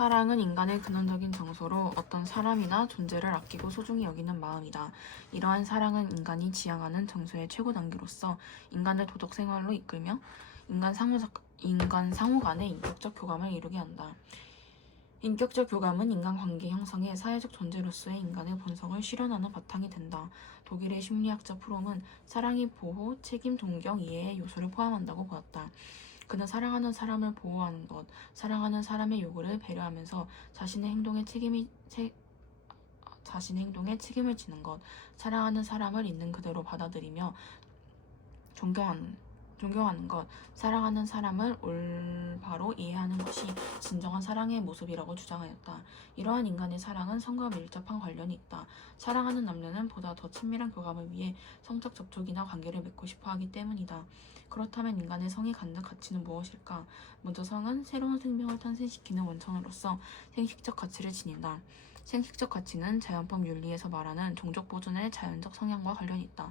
사랑은 인간의 근원적인 정서로 어떤 사람이나 존재를 아끼고 소중히 여기는 마음이다. 이러한 사랑은 인간이 지향하는 정서의 최고 단계로서 인간을 도덕 생활로 이끌며 인간 상호 간의 인격적 교감을 이루게 한다. 인격적 교감은 인간관계 형성의 사회적 존재로서의 인간의 본성을 실현하는 바탕이 된다. 독일의 심리학자 프롬은 사랑이 보호, 책임, 존경, 이해의 요소를 포함한다고 보았다. 그는 사랑하는 사람을 보호하는 것, 사랑하는 사람의 요구를 배려하면서 자신의 행동에 책임을 지는 것, 사랑하는 사람을 있는 그대로 받아들이며 존경하는 것, 사랑하는 사람을 올바로 이해하는 것이 진정한 사랑의 모습이라고 주장하였다. 이러한 인간의 사랑은 성과 밀접한 관련이 있다. 사랑하는 남녀는 보다 더 친밀한 교감을 위해 성적 접촉이나 관계를 맺고 싶어 하기 때문이다. 그렇다면 인간의 성이 갖는 가치는 무엇일까? 먼저 성은 새로운 생명을 탄생시키는 원천으로서 생식적 가치를 지닌다. 생식적 가치는 자연법 윤리에서 말하는 종족 보존의 자연적 성향과 관련이 있다.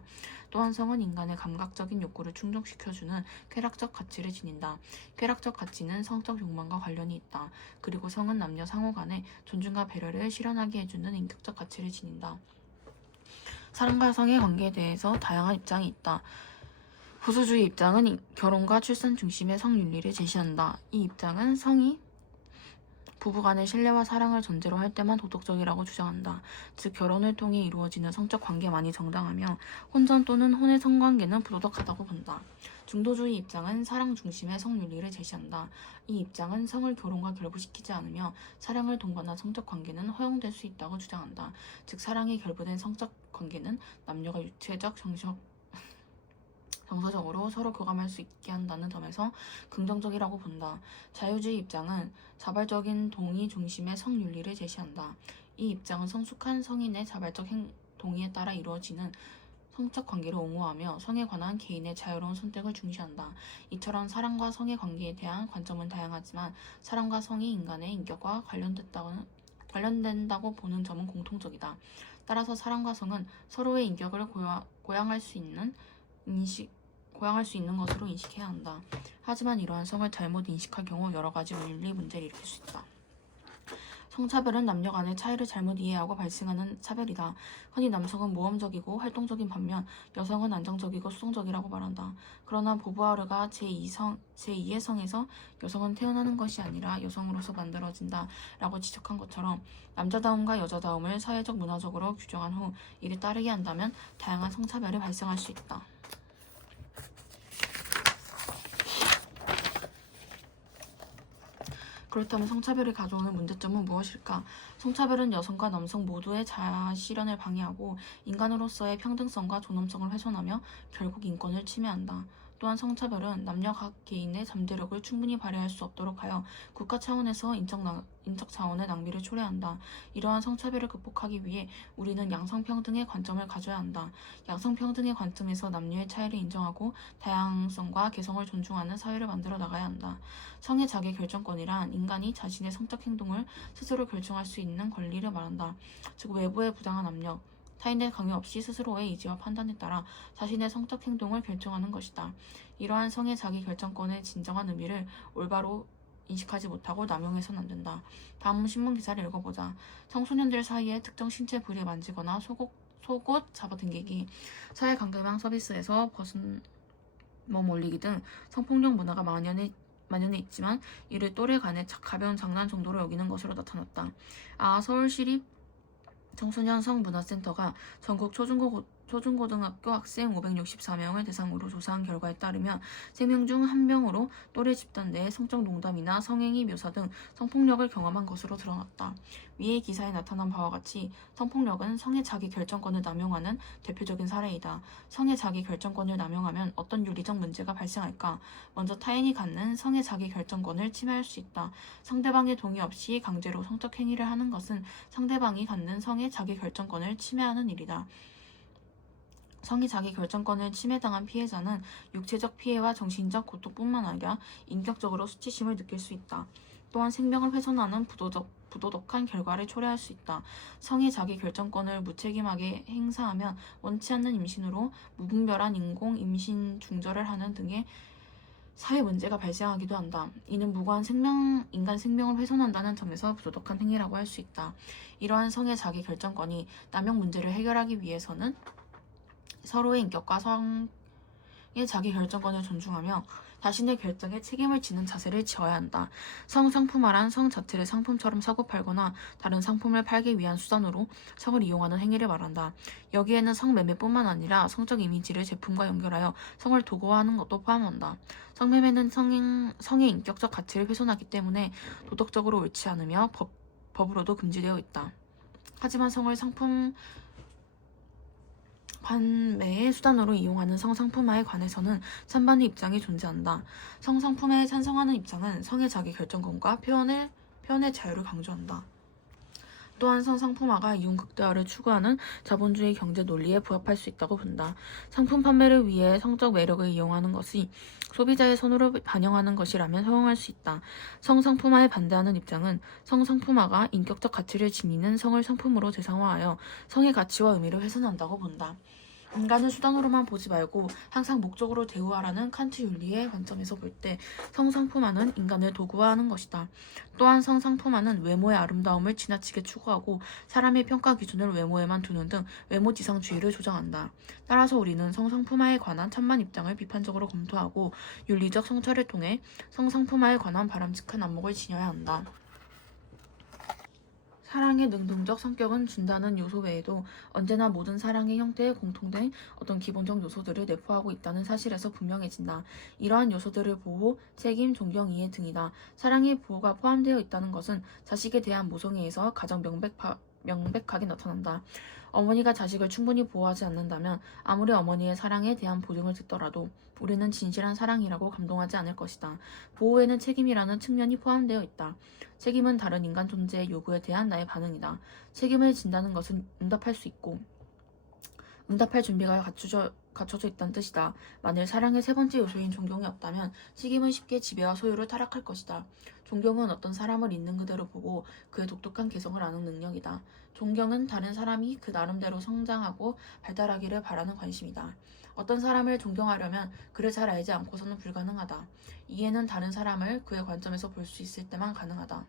또한 성은 인간의 감각적인 욕구를 충족시켜주는 쾌락적 가치를 지닌다. 쾌락적 가치는 성적 욕망과 관련이 있다. 그리고 성은 남녀 상호 간의 존중과 배려를 실현하게 해주는 인격적 가치를 지닌다. 사랑과 성의 관계에 대해서 다양한 입장이 있다. 보수주의 입장은 결혼과 출산 중심의 성윤리를 제시한다. 이 입장은 성이 부부간의 신뢰와 사랑을 전제로 할 때만 도덕적이라고 주장한다. 즉 결혼을 통해 이루어지는 성적 관계만이 정당하며 혼전 또는 혼의 성관계는 부도덕하다고 본다. 중도주의 입장은 사랑 중심의 성윤리를 제시한다. 이 입장은 성을 결혼과 결부시키지 않으며 사랑을 동반한 성적 관계는 허용될 수 있다고 주장한다. 즉 사랑이 결부된 성적 관계는 남녀가 유체적, 정서적으로 서로 교감할 수 있게 한다는 점에서 긍정적이라고 본다. 자유주의 입장은 자발적인 동의 중심의 성윤리를 제시한다. 이 입장은 성숙한 성인의 자발적 동의에 따라 이루어지는 성적 관계를 옹호하며 성에 관한 개인의 자유로운 선택을 중시한다. 이처럼 사랑과 성의 관계에 대한 관점은 다양하지만 사랑과 성이 인간의 인격과 관련된다고 보는 점은 공통적이다. 따라서 사랑과 성은 서로의 인격을 고양할 수 있는 것으로 인식해야 한다. 하지만 이러한 성을 잘못 인식할 경우 여러 가지 윤리 문제를 일으킬 수 있다. 성차별은 남녀 간의 차이를 잘못 이해하고 발생하는 차별이다. 흔히 남성은 모험적이고 활동적인 반면 여성은 안정적이고 수동적이라고 말한다. 그러나 보부아르가 제2의 성에서 여성은 태어나는 것이 아니라 여성으로서 만들어진다 라고 지적한 것처럼 남자다움과 여자다움을 사회적 문화적으로 규정한 후 이를 따르게 한다면 다양한 성차별이 발생할 수 있다. 그렇다면 성차별이 가져오는 문제점은 무엇일까? 성차별은 여성과 남성 모두의 자아실현을 방해하고 인간으로서의 평등성과 존엄성을 훼손하며 결국 인권을 침해한다. 또한 성차별은 남녀 각 개인의 잠재력을 충분히 발휘할 수 없도록 하여 국가 차원에서 인적 자원의 낭비를 초래한다. 이러한 성차별을 극복하기 위해 우리는 양성평등의 관점을 가져야 한다. 양성평등의 관점에서 남녀의 차이를 인정하고 다양성과 개성을 존중하는 사회를 만들어 나가야 한다. 성의 자기 결정권이란 인간이 자신의 성적 행동을 스스로 결정할 수 있는 권리를 말한다. 즉 외부의 부당한 압력, 타인의 강요 없이 스스로의 의지와 판단에 따라 자신의 성적 행동을 결정하는 것이다. 이러한 성의 자기 결정권의 진정한 의미를 올바로 인식하지 못하고 남용해서는 안 된다. 다음 신문 기사를 읽어보자. 청소년들 사이에 특정 신체 부위를 만지거나 속옷 잡아당기기, 사회관계망 서비스에서 벗은 몸 올리기 등 성폭력 문화가 만연해 있지만 이를 또래 간의 가벼운 장난 정도로 여기는 것으로 나타났다. 서울시립 청소년 성문화센터가 전국 초중고등학교 학생 564명을 대상으로 조사한 결과에 따르면 3명 중 1명으로 또래 집단 내 성적 농담이나 성행위 묘사 등 성폭력을 경험한 것으로 드러났다. 위의 기사에 나타난 바와 같이 성폭력은 성의 자기 결정권을 남용하는 대표적인 사례이다. 성의 자기 결정권을 남용하면 어떤 윤리적 문제가 발생할까? 먼저 타인이 갖는 성의 자기 결정권을 침해할 수 있다. 상대방의 동의 없이 강제로 성적 행위를 하는 것은 상대방이 갖는 성의 자기 결정권을 침해하는 일이다. 성의 자기 결정권을 침해당한 피해자는 육체적 피해와 정신적 고통뿐만 아니라 인격적으로 수치심을 느낄 수 있다. 또한 생명을 훼손하는 부도덕한 결과를 초래할 수 있다. 성의 자기 결정권을 무책임하게 행사하면 원치 않는 임신으로 무분별한 인공 임신 중절을 하는 등의 사회 문제가 발생하기도 한다. 이는 무고한 인간 생명을 훼손한다는 점에서 부도덕한 행위라고 할 수 있다. 이러한 성의 자기 결정권이 남용 문제를 해결하기 위해서는 서로의 인격과 성의 자기 결정권을 존중하며 자신의 결정에 책임을 지는 자세를 지어야 한다. 성상품화란 성 자체를 상품처럼 사고팔거나 다른 상품을 팔기 위한 수단으로 성을 이용하는 행위를 말한다. 여기에는 성매매뿐만 아니라 성적 이미지를 제품과 연결하여 성을 도구화하는 것도 포함한다. 성매매는 성의 인격적 가치를 훼손하기 때문에 도덕적으로 옳지 않으며 법으로도 금지되어 있다. 하지만 성을 상품 판매의 수단으로 이용하는 성상품화에 관해서는 찬반의 입장이 존재한다. 성상품화에 찬성하는 입장은 성의 자기 결정권과 표현의 자유를 강조한다. 또한 성상품화가 이윤 극대화를 추구하는 자본주의 경제 논리에 부합할 수 있다고 본다. 상품 판매를 위해 성적 매력을 이용하는 것이 소비자의 선호를 반영하는 것이라면 허용할 수 있다. 성상품화에 반대하는 입장은 성상품화가 인격적 가치를 지니는 성을 상품으로 대상화하여 성의 가치와 의미를 훼손한다고 본다. 인간을 수단으로만 보지 말고 항상 목적으로 대우하라는 칸트 윤리의 관점에서 볼 때 성상품화는 인간을 도구화하는 것이다. 또한 성상품화는 외모의 아름다움을 지나치게 추구하고 사람의 평가 기준을 외모에만 두는 등 외모지상주의를 조장한다. 따라서 우리는 성상품화에 관한 찬반 입장을 비판적으로 검토하고 윤리적 성찰을 통해 성상품화에 관한 바람직한 안목을 지녀야 한다. 사랑의 능동적 성격은 준다는 요소 외에도 언제나 모든 사랑의 형태에 공통된 어떤 기본적 요소들을 내포하고 있다는 사실에서 분명해진다. 이러한 요소들을 보호, 책임, 존경, 이해 등이다. 사랑의 보호가 포함되어 있다는 것은 자식에 대한 모성애에서 가장 명백하게 나타난다. 어머니가 자식을 충분히 보호하지 않는다면 아무리 어머니의 사랑에 대한 보증을 듣더라도 우리는 진실한 사랑이라고 감동하지 않을 것이다. 보호에는 책임이라는 측면이 포함되어 있다. 책임은 다른 인간 존재의 요구에 대한 나의 반응이다. 책임을 진다는 것은 응답할 수 있고 응답할 준비가 갖춰져 있다는 뜻이다. 만일 사랑의 세 번째 요소인 존경이 없다면 책임은 쉽게 지배와 소유를 타락할 것이다. 존경은 어떤 사람을 있는 그대로 보고 그의 독특한 개성을 아는 능력이다. 존경은 다른 사람이 그 나름대로 성장하고 발달하기를 바라는 관심이다. 어떤 사람을 존경하려면 그를 잘 알지 않고서는 불가능하다. 이해는 다른 사람을 그의 관점에서 볼 수 있을 때만 가능하다.